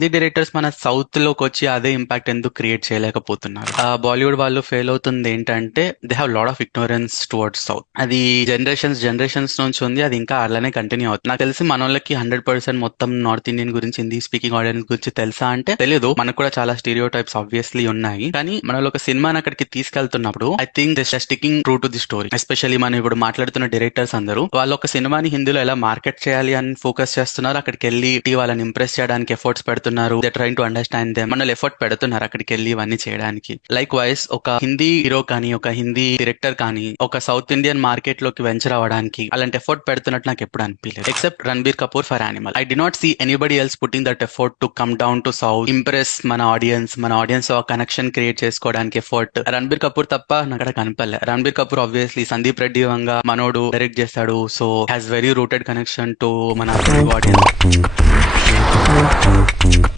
The directors మన south లోకి వచ్చి అదే ఇంపాక్ట్ ఎందుకు క్రియేట్ చేయలేకపోతున్నారు? బాలీవుడ్ వాళ్ళు ఫెయిల్ అవుతుంది ఏంటంటే they have lot of ignorance towards south. అది జనరేషన్స్ నుంచి ఉంది, అది ఇంకా అలానే కంటిన్యూ అవుతుంది. నాకు తెలిసి మన వాళ్ళకి 100% మొత్తం నార్త్ ఇండియన్ గురించి, హిందీ స్పీకింగ్ ఆడియన్స్ గురించి తెలుసా అంటే తెలియదు. మనకు కూడా చాలా స్టీరియో టైప్స్ ఆబ్వియస్లీ ఉన్నాయి. కానీ మన వాళ్ళు ఒక సినిమాని అక్కడికి తీసుకెళ్తున్నప్పుడు I think they sticking true to the story. Especially మనం ఇప్పుడు మాట్లాడుతున్న డైరెక్టర్స్ అందరూ వాళ్ళు ఒక సినిమాని హిందీలో ఎలా మార్కెట్ చేయాలి అని ఫోకస్ చేస్తున్నారు. అక్కడికి వెళ్ళి వాళ్ళని ఇంప్రెస్ చేయడానికి ఎఫర్ట్స్ పెడుతున్నారు. They train to understand them. మనల్ని ఎఫర్ట్ పెడుతున్నారు అక్కడికి వెళ్ళి ఇవన్నీ చేయడానికి. లైక్ వైస్ ఒక హిందీ హీరో కానీ, ఒక హిందీ డైరెక్టర్ కానీ ఒక సౌత్ ఇండియన్ మార్కెట్ లోకి వెంచర్ అవ్వడానికి అలాంటి ఎఫర్ట్ పెడుతున్నట్టు నాకు ఎప్పుడు అనిపించలేదు, except Ranbir Kapoor for Animal. I did not see anybody else putting that effort to come down to south, impress మన ఆడియన్స్ కనెక్షన్ క్రియేట్ చేసుకోవడానికి ఎఫర్ట్ రణబీర్ కపూర్ తప్ప నాకు అక్కడ కనపడలే. రణబీర్ కపూర్ ఆబ్వియస్లీ సందీప్ రెడ్డి వంగ మనోడు డైరెక్ట్ చేస్తాడు, so has very rooted connection to మన తెలుగు ఆడియన్స్.